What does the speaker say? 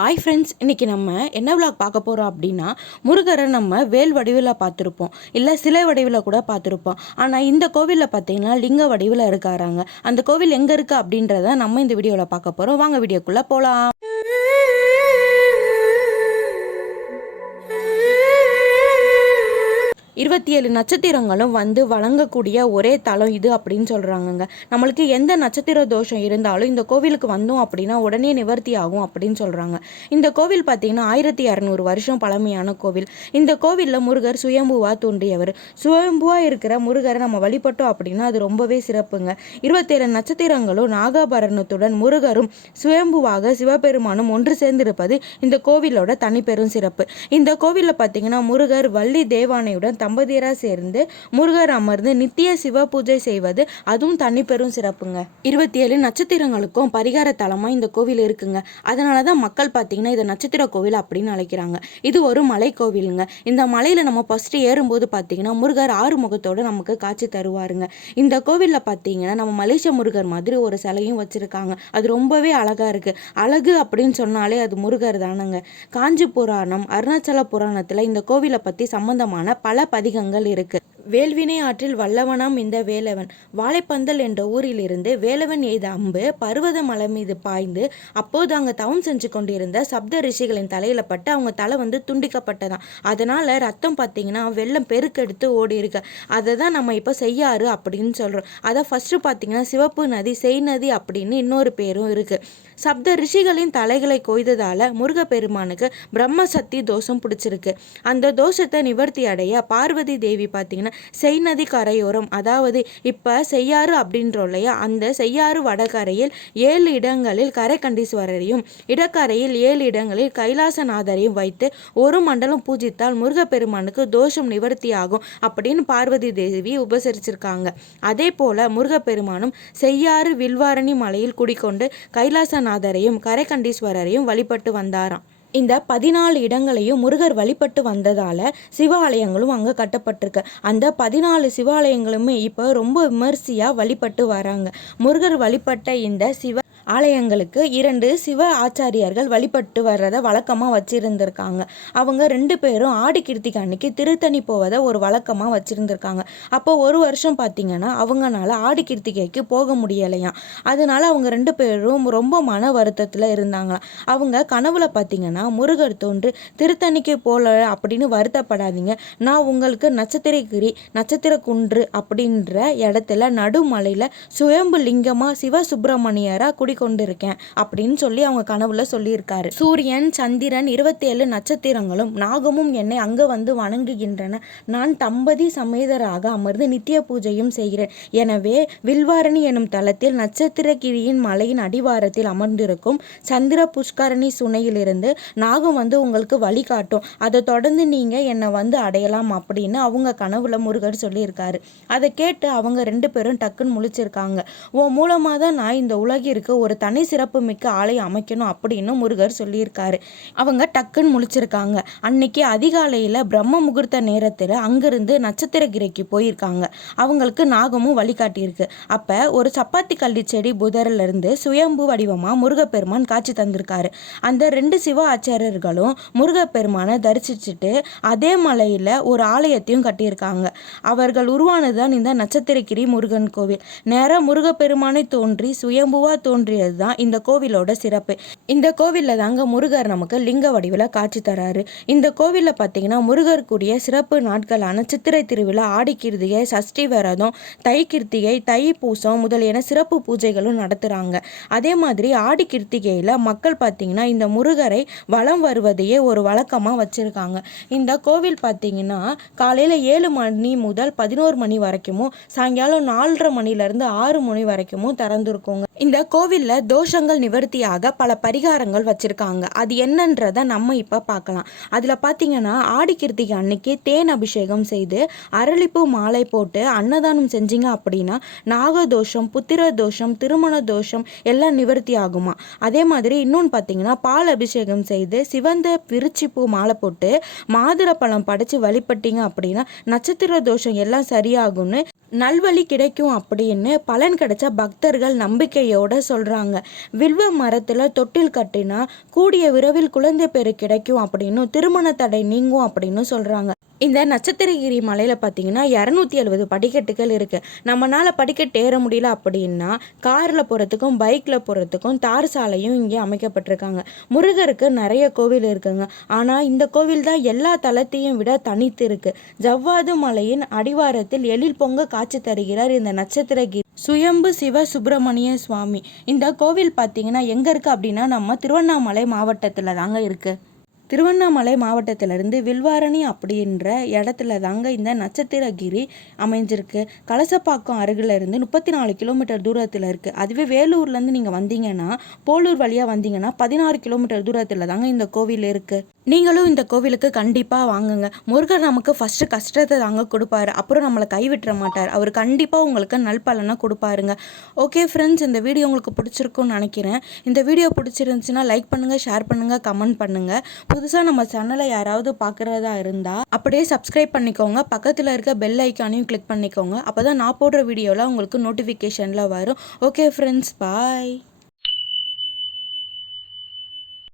Hi friends, இன்றைக்கி நம்ம என்ன விளாக் பார்க்க போகிறோம் அப்படின்னா, முருகரை நம்ம வேல் வடிவில் பார்த்துருப்போம், இல்லை சிலை வடிவில் கூட பார்த்துருப்போம். ஆனால் இந்த கோவிலில் பார்த்தீங்கன்னா லிங்க வடிவில் இருக்காராங்க. அந்த கோவில் எங்கே இருக்குது அப்படின்றத நம்ம இந்த வீடியோவில் பார்க்க போகிறோம். வாங்க வீடியோக்குள்ளே போகலாம். 27 நட்சத்திரங்களும் வந்து வழங்கக்கூடிய ஒரே தலம் இது அப்படின்னு சொல்கிறாங்கங்க. நம்மளுக்கு எந்த நட்சத்திர தோஷம் இருந்தாலும் இந்த கோவிலுக்கு வந்தோம் அப்படின்னா உடனே நிவர்த்தி ஆகும் அப்படின்னு சொல்கிறாங்க. இந்த கோவில் பார்த்திங்கன்னா 1600 வருஷம் பழமையான கோவில். இந்த கோவிலில் முருகர் சுயம்புவாக தோன்றியவர். சுயம்புவாக இருக்கிற முருகரை நம்ம வழிபட்டோம் அப்படின்னா அது ரொம்பவே சிறப்புங்க. 27 நட்சத்திரங்களும் நாகாபரணத்துடன் முருகரும் சுயம்புவாக சிவபெருமானும் ஒன்று சேர்ந்திருப்பது இந்த கோவிலோட தனிப்பெரும் சிறப்பு. இந்த கோவிலில் பார்த்திங்கன்னா முருகர் வள்ளி தேவானையுடன் தம்பதியராக சேர்ந்து முருகர் அமர்ந்து நித்திய சிவ பூஜை செய்வது அதுவும் தனி பெரும் சிறப்புங்க. 27 நட்சத்திரங்களுக்கும் பரிகார தலமாக இந்த கோவில் இருக்குங்க. அதனால தான் மக்கள் பார்த்தீங்கன்னா இதை நட்சத்திர கோவில் அப்படின்னு அழைக்கிறாங்க. இது ஒரு மலை கோவிலுங்க. இந்த மலையில் நம்ம ஃபஸ்ட்டு ஏறும்போது பார்த்தீங்கன்னா முருகர் 6 முகத்தோடு நமக்கு காட்சி தருவாருங்க. இந்த கோவிலில் பார்த்தீங்கன்னா நம்ம மலேசிய முருகர் மாதிரி ஒரு சிலையும் வச்சுருக்காங்க. அது ரொம்பவே அழகாக இருக்குது. அழகு அப்படின்னு சொன்னாலே அது முருகர் தானங்க. காஞ்சி புராணம், அருணாச்சல புராணத்தில் இந்த கோவிலை பற்றி சம்பந்தமான பல பதிகங்கள் இருக்கு. வேல்வினை ஆற்றில் வல்லவனாம் இந்த வேலவன் வாழைப்பந்தல் என்ற ஊரிலிருந்து வேலவன் எய்த அம்பு பர்வத மலை மீது பாய்ந்து அப்போது அங்கே தவம் செஞ்சு கொண்டிருந்த சப்த ரிஷிகளின் தலையில பட்டு அவங்க தலை வந்து துண்டிக்கப்பட்டதான். அதனால ரத்தம் பார்த்தீங்கன்னா வெள்ளம் பெருக்கெடுத்து ஓடி இருக்கு. அதை தான் நம்ம இப்போ செய்யாறு அப்படின்னு சொல்றோம். அதை ஃபர்ஸ்ட் பார்த்தீங்கன்னா சிவப்பு நதி, செய் நதி அப்படின்னு இன்னொரு பேரும் இருக்கு. சப்த ரிஷிகளின் தலைகளை கொய்ததால முருகப்பெருமானுக்கு பிரம்ம சக்தி தோஷம் பிடிச்சிருக்கு. அந்த தோஷத்தை நிவர்த்தி அடைய பார்வதி தேவி பார்த்தீங்கன்னா செய் நதி கரையோரம், அதாவது இப்போ செய்யாறு அப்படின்றோம் இல்லையா, அந்த செய்யாறு வடகரையில் 7 இடங்களில் கரைக்கண்டீஸ்வரரையும் இடக்கரையில் 7 இடங்களில் கைலாசநாதரையும் வைத்து ஒரு மண்டலம் பூஜித்தால் முருகப்பெருமானுக்கு தோஷம் நிவர்த்தி ஆகும் அப்படின்னு பார்வதி தேவி உபசரிச்சிருக்காங்க. அதே போல முருகப்பெருமானும் செய்யாறு வில்வாரணி மலையில் குடிக்கொண்டு கைலாசநாதரையும் கரைக்கண்டீஸ்வரரையும் வழிபட்டு வந்தாராம். இந்த 14 இடங்களையும் முருகர் வழிபட்டு வந்ததால் சிவாலயங்களும் அங்கே கட்டப்பட்டிருக்கு. அந்த 14 சிவாலயங்களுமே இப்போ ரொம்ப விமர்சையாக வழிபட்டு வராங்க. முருகர் வழிபட்ட இந்த சிவ ஆலயங்களுக்கு 2 சிவ ஆச்சாரியர்கள் வழிபட்டு வர்றதை வழக்கமாக வச்சுருந்துருக்காங்க. அவங்க 2 பேரும் ஆடி கிருத்திகை அன்னைக்கு திருத்தணி போவதை ஒரு வழக்கமாக வச்சுருந்துருக்காங்க. அப்போ ஒரு வருஷம் பார்த்திங்கன்னா அவங்களால ஆடி கிருத்திகைக்கு போக முடியலையாம். அதனால அவங்க 2 பேரும் ரொம்ப மன வருத்தத்தில் இருந்தாங்களாம். அவங்க கனவுல பார்த்திங்கன்னா முருகர் தோன்று திருத்தணிக்கு போகல அப்படின்னு வருத்தப்படாதீங்க, நான் உங்களுக்கு நட்சத்திரகிரி நட்சத்திர குன்று அப்படின்ற இடத்துல நடுமலையில் சுயம்பு லிங்கமாக சிவசுப்பிரமணியராக கொண்டிருக்கேன் அப்படின்னு சொல்லி அவங்க கனவுல சொல்லியிருக்காரு. சூரியன், சந்திரன், 27 நட்சத்திரங்களும் நாகமும் என்னை அங்க வந்து வணங்குகின்றன. நான் தம்பதி சமேதராக அமர்ந்து நித்திய பூஜையும் செய்கிறேன். எனவே வில்வாரணி எனும் தலத்தில் நட்சத்திரகிரியின் மலையின் அடிவாரத்தில் அமர்ந்திருக்கும் சந்திர புஷ்கரணி சுனையிலிருந்து நாகம் வந்து உங்களுக்கு வழிகாட்டும். அதை தொடர்ந்து நீங்க என்னை வந்து அடையலாம் அப்படின்னு அவங்க கனவுல முருகர் சொல்லியிருக்காரு. அதை கேட்டு அவங்க 2 பேரும் டக்குன்னு முழிச்சிருக்காங்க. ஓ மூலமாக தான் நான் இந்த உலகிற்கு ஒரு தனி சிறப்பு மிக்க ஆலயம் அமைக்கணும் அப்படின்னு முருகர் சொல்லியிருக்காரு. அவங்க டக்குன்னு முழிச்சிருக்காங்க. அன்னைக்கு அதிகாலையில் பிரம்ம முகூர்த்த நேரத்தில் அங்கிருந்து நட்சத்திரகிரிக்கு போயிருக்காங்க. அவங்களுக்கு நாகமும் வழிகாட்டியிருக்கு. அப்போ ஒரு சப்பாத்தி கள்ளி செடி புதரில் இருந்து சுயம்பு வடிவமாக முருகப்பெருமான் காட்சி தந்திருக்காரு. அந்த 2 சிவ ஆச்சாரியர்களும் முருகப்பெருமானை தரிசிச்சுட்டு அதே மலையில் ஒரு ஆலயத்தையும் கட்டியிருக்காங்க. அவர்கள் உருவானதுதான் இந்த நட்சத்திரகிரி முருகன் கோவில். நேராக முருகப்பெருமானை தோன்றி சுயம்புவா தோன்றியது தான் இந்த கோவிலோட சிறப்பு. இந்த கோவிலில் தாங்க முருகர் நமக்கு லிங்க வடிவில் காட்சி தராரு. இந்த கோவிலில் பார்த்தீங்கன்னா முருகருக்குரிய சிறப்பு நாட்களான சித்திரை திருவிழா, ஆடி கிருத்திகை, சஷ்டி விரதம், தை கிருத்திகை, தை பூசம் முதலியன சிறப்பு பூஜைகளும் நடத்துகிறாங்க. அதே மாதிரி ஆடி கிருத்திகையில் மக்கள் பார்த்தீங்கன்னா இந்த முருகரை வலம் வருவதையே ஒரு வழக்கமாக வச்சுருக்காங்க. இந்த கோவில் பார்த்தீங்கன்னா காலையில் 7 மணி முதல் 11 மணி வரைக்கும், சாயங்காலம் 4:30 மணிலேருந்து 6 மணி வரைக்கும் திறந்துருக்குங்க. இந்த கோவிலில் தோஷங்கள் நிவர்த்தியாக பல பரிகாரங்கள் வச்சுருக்காங்க. அது என்னன்றதை நம்ம இப்போ பார்க்கலாம். அதில் பார்த்தீங்கன்னா ஆடி கிருத்திகை அன்னைக்கு தேன் அபிஷேகம் செய்து அரளிப்பூ மாலை போட்டு அன்னதானம் செஞ்சீங்க அப்படின்னா நாகதோஷம், புத்திர தோஷம், திருமண தோஷம் எல்லாம் நிவர்த்தி ஆகுமா. அதே மாதிரி இன்னொன்று பார்த்தீங்கன்னா பால் அபிஷேகம் செய்து சிவந்த விருச்சிப்பூ மாலை போட்டு மாதுளை பழம் படைச்சு வழிபட்டீங்க அப்படின்னா நட்சத்திர தோஷம் எல்லாம் சரியாகும்னு நல்வழி கிடைக்கும் அப்படின்னு பலன் கிடைச்ச பக்தர்கள் நம்பிக்கையோட சொல்கிறாங்க. வில்வ மரத்தில் தொட்டில் கட்டினா கூடிய விரைவில் குழந்தை பேரு கிடைக்கும் அப்படின்னு, திருமண தடை நீங்கும் அப்படின்னு சொல்கிறாங்க. இந்த நட்சத்திரகிரி மலையில் பார்த்தீங்கன்னா 270 படிக்கட்டுகள் இருக்குது. நம்மளால் படிக்கட்டு ஏற முடியல அப்படின்னா காரில் போகிறதுக்கும் பைக்கில் போகிறதுக்கும் தார் சாலையும் இங்கே அமைக்கப்பட்டிருக்காங்க. முருகருக்கு நிறைய கோவில் இருக்குங்க. ஆனால் இந்த கோவில் தான் எல்லா தலத்தையும் விட தனித்து இருக்குது. ஜவ்வாது மலையின் அடிவாரத்தில் எழில் பொங்க காட்சி தருகிறார் இந்த நட்சத்திரகிரி சுயம்பு சிவ சுப்பிரமணிய சுவாமி. இந்த கோவில் பார்த்தீங்கன்னா எங்கே இருக்குது அப்படின்னா நம்ம திருவண்ணாமலை மாவட்டத்தில் தாங்க இருக்குது. திருவண்ணாமலை மாவட்டத்திலிருந்து வில்வாரணி அப்படின்ற இடத்துல தாங்க இந்த நட்சத்திரகிரி அமைஞ்சிருக்கு. கலசப்பாக்கம் அருகில் இருந்து 34 கிலோமீட்டர் தூரத்தில் இருக்குது. அதுவே வேலூர்லேருந்து நீங்கள் வந்தீங்கன்னா போலூர் வழியாக வந்தீங்கன்னா 16 கிலோமீட்டர் தூரத்தில் தாங்க இந்த கோவில் இருக்குது. நீங்களும் இந்த கோவிலுக்கு கண்டிப்பாக வாங்குங்க. முருகர் நமக்கு ஃபஸ்ட்டு கஷ்டத்தை தாங்க கொடுப்பாரு, அப்புறம் நம்மளை கைவிட்டுற மாட்டார். அவர் கண்டிப்பாக உங்களுக்கு நல்பலனை கொடுப்பாருங்க. ஓகே ஃப்ரெண்ட்ஸ், இந்த வீடியோ உங்களுக்கு பிடிச்சிருக்குன்னு நினைக்கிறேன். இந்த வீடியோ பிடிச்சிருந்துச்சுன்னா லைக் பண்ணுங்கள், ஷேர் பண்ணுங்கள், கமெண்ட் பண்ணுங்கள். புதுசாக நம்ம சேனலை யாராவது பார்க்குறதா இருந்தால் அப்படியே சப்ஸ்கிரைப் பண்ணிக்கோங்க. பக்கத்தில் இருக்க பெல் ஐக்கானையும் கிளிக் பண்ணிக்கோங்க. அப்போ தான் நான் போடுற வீடியோவில் உங்களுக்கு நோட்டிஃபிகேஷனில் வரும். ஓகே ஃப்ரெண்ட்ஸ், பாய்.